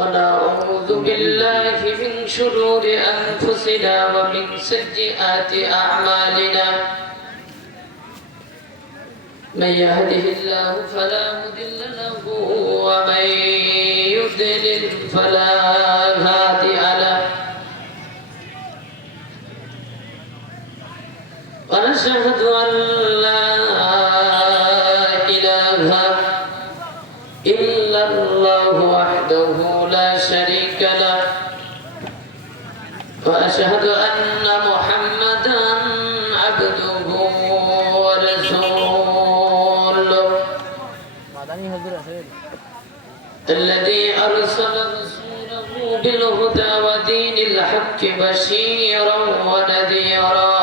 ونعوذ بالله من شرور أنفسنا ومن سيئات أعمالنا من يهده الله فلا مضل له ومن يضلل فلا هادي له ونشهد أن الذي أرسل رسوله بالهدى ودين الحق بشيرا ونذيرا.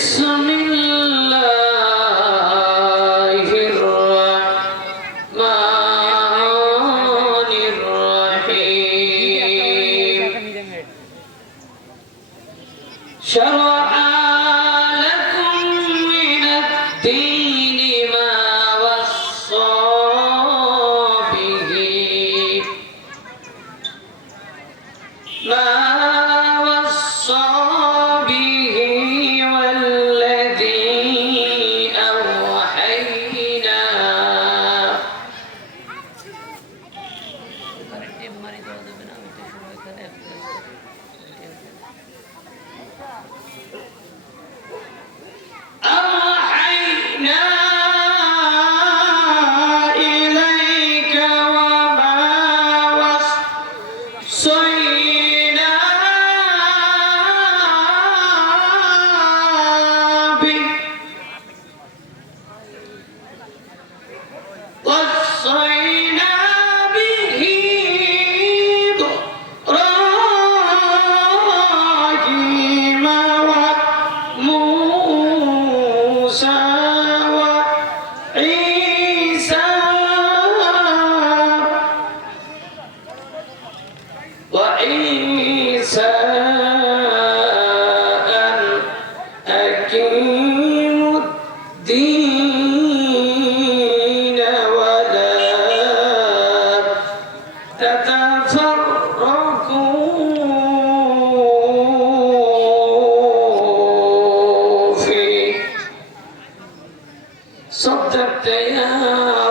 بسم الله وعيسى أن الدين ولا تتفرقوا فيه صدقت يا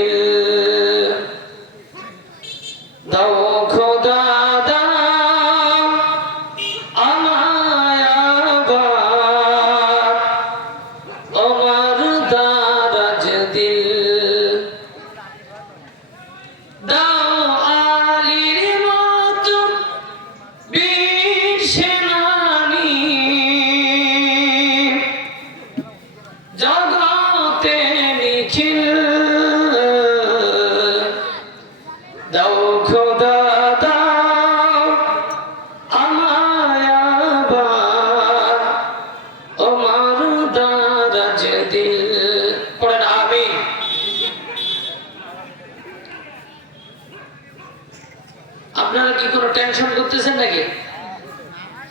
আপনারা কি কোনো টেনশন করতেছেন নাকি?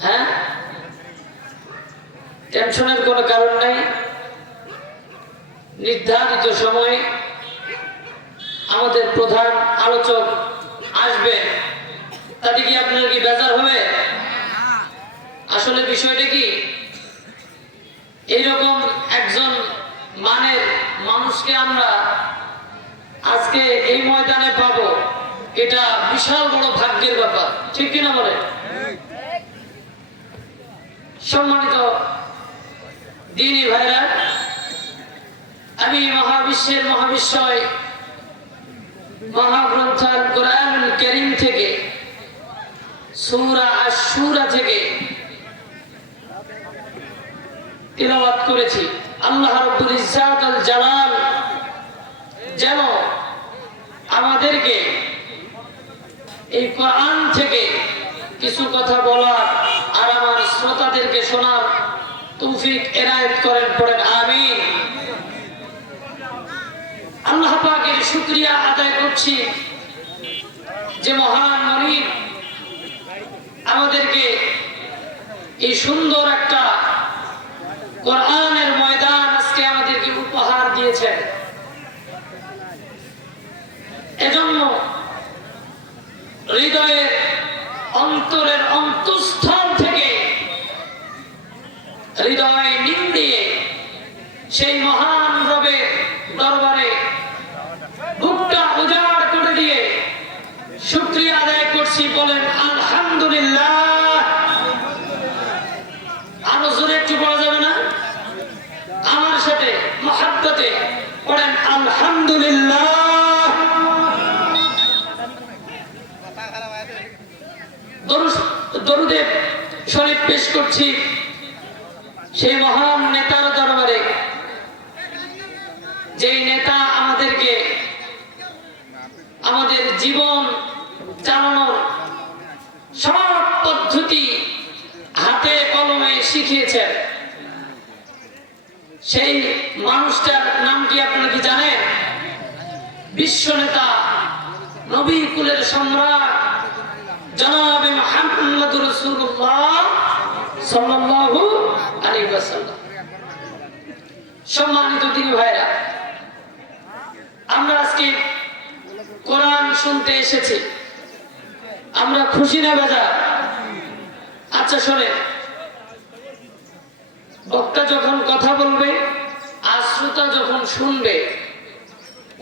হ্যাঁ? টেনশনের কোনো কারণ নাই। নির্ধারিত সময়ে আমাদের প্রধান আলোচক আসবে। তাতে কি আপনার কি বেজার হবে? আসলে বিষয়টা কি? এইরকম মানের মানুষকে আমরা আজকে এই ময়দানে পাবো। এটা বিশাল বড় ভাগ্যের ব্যাপার। ঠিক কিনা বলে? সম্মানিত দিনী ভাইরা, আমি মহাবিশ্বের মহাবিশ্বয় মহাগ্রন্থ আল কোরআনুল করিম থেকে, সূরা আর সুরা থেকে তিলাওয়াত করেছি। আল্লাহ ইজ্জাত আল জালাল যেন আমাদেরকে এই কোরআন থেকে কিছু কথা বলার আর আমার শ্রোতাদেরকে শোনার তৌফিক করেন, পড়েন, আমিন। আল্লাহ পাকের শুকরিয়া আদায় করছি যে মহান মনিব আমাদেরকে এই সুন্দর একটা কোরআনের সেই মহান রবের দরবারে বুকটা উজাড় করে দিয়ে শুক্রিয়া আদায় করছি, বলেন, আলহামদুলিল্লাহ। আরও জোরে একটু বলা যাবে না? আমার সাথে মহাব্বতে পড়েন, আলহামদুলিল্লাহ। দরুদ- দরুদে শরীফ পেশ করছি। সেই মহান নেতার দরবারে যেই নেতা আমাদেরকে আমাদের জীবন চালানোর সব পদ্ধতি হাতে কলমে শিখিয়েছেন। সেই মানুষটার নাম কি আপনারা কি জানেন? বিশ্ব নেতা নবী কুলের সম্রাট জনাবে মোহাম্মদ সাল্লাল্লাহু আলাইহি ওয়াসাল্লাম। সম্মানিত দিনী ভাইরা, আমরা আজকে শুনতে এসেছি। আমরা খুশি না বেজা আচ্ছা শোনেন। বক্তা যখন কথা বলবে আর শ্রোতা যখন শুনবে,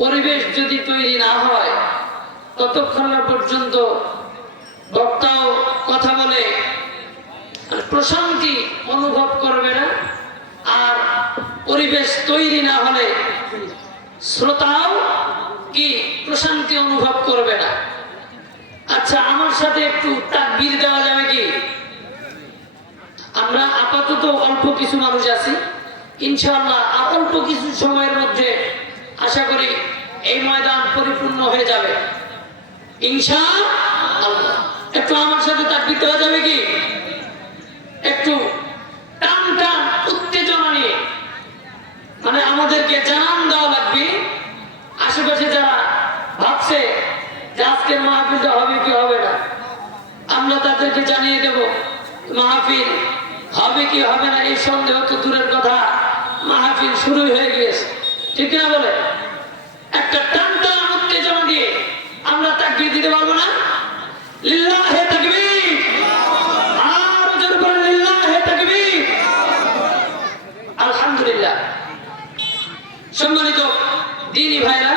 পরিবেশ যদি তৈরি না হয়, ততক্ষণ পর্যন্ত বক্তাও কথা বলে প্রশান্তি অনুভব করবে না আর পরিবেশ তৈরি না হলে শ্রোতাও প্রশান্তি অনুভব করবে না। আচ্ছা আমার সাথে একটু তাকবীর দেওয়া যাবে কি? আমরা আপাতত অল্প কিছু মানুষ আছি। ইনশাআল্লাহ আর অল্প কিছু সময়ের মধ্যে আশা করি এই ময়দান পরিপূর্ণ হয়ে যাবে। ইনশা একটু আমার সাথে তাকবীর দেওয়া যাবে কি? একটু টান টান উত্তেজনা নিয়ে। মানে আমাদেরকে জানান দেওয়া লাগবে। আশেপাশে আজকের মাহফিলটা হবে কি হবে না? আমরা তাদেরকে জানিয়ে দেব, মাহফিল হবে কি হবে না এই সন্দেহ তো দূরের কথা। মাহফিল শুরু হয়ে গিয়েছে। ঠিক না বলে? একটা টান টান উত্তেজনা দিয়ে আমরা তাকে দিতে পারব না? লিল্লাহে তাকবীর আর জোর করে লিল্লাহে তাকবীর আলহামদুলিল্লাহ সম্মানিত দিনী ভাইরা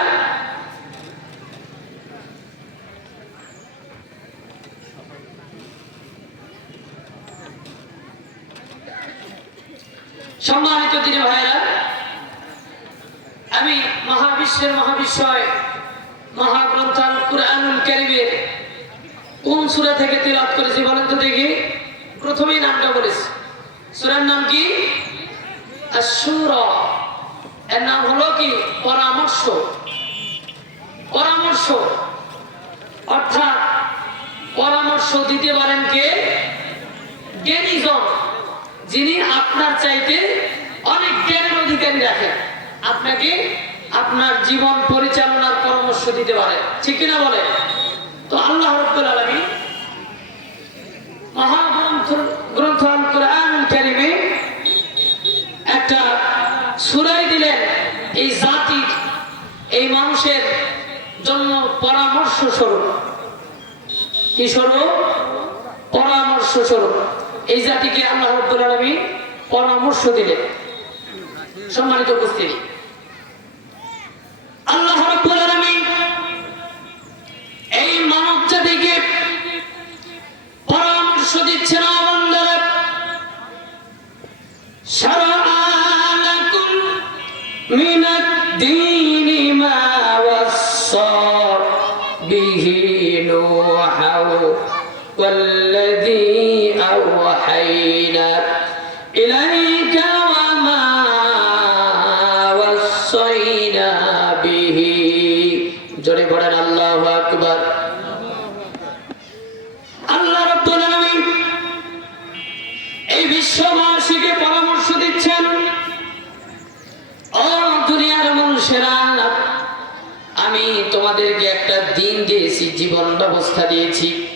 সম্মানিত দিনী ভাইরা আমি মহাবিশ্বের মহাবিশ্বয় মহাগ্রন্থ আল কুরআনুল কারীমের কোন সূরা থেকে তেলাওয়াত করেছি বলেন তো দেখি। প্রথমেই নামটা বলেছি। সূরার নাম কি? আশ-শূরা। এর নাম হলো কি? পরামর্শ। পরামর্শ। অর্থাৎ পরামর্শ দিতে পারেন কে? জ্ঞানীজন, যিনি আপনার চাইতে অনেক জ্ঞানের অধিকারী রাখেন। আপনাকে আপনার জীবন পরিচালনার পরামর্শ দিতে পারে। ঠিক কিনা বলে? তো আল্লাহ রব্দুল আলমী মহাগ্রন্থ গ্রন্থ আল কোরআন একটা সুরাই দিলেন, এই জাতির এই মানুষের জন্য পরামর্শ স্বরূপ। কি স্বরূপ? পরামর্শ স্বরূপ। এই জাতিকে আল্লাহ রব্দুল আলমী পরামর্শ দিলেন। সম্মানিত উপস্থিতি। আল্লাহ রাব্বুল আলামিন এই মানব জাতিকে পরামর্শ দিচ্ছেন বন্ধুরা সারা আলাকুম মিনাদ তোমাদেরকে একটা দিন দিয়েছি জীবন ব্যবস্থা দিয়েছি।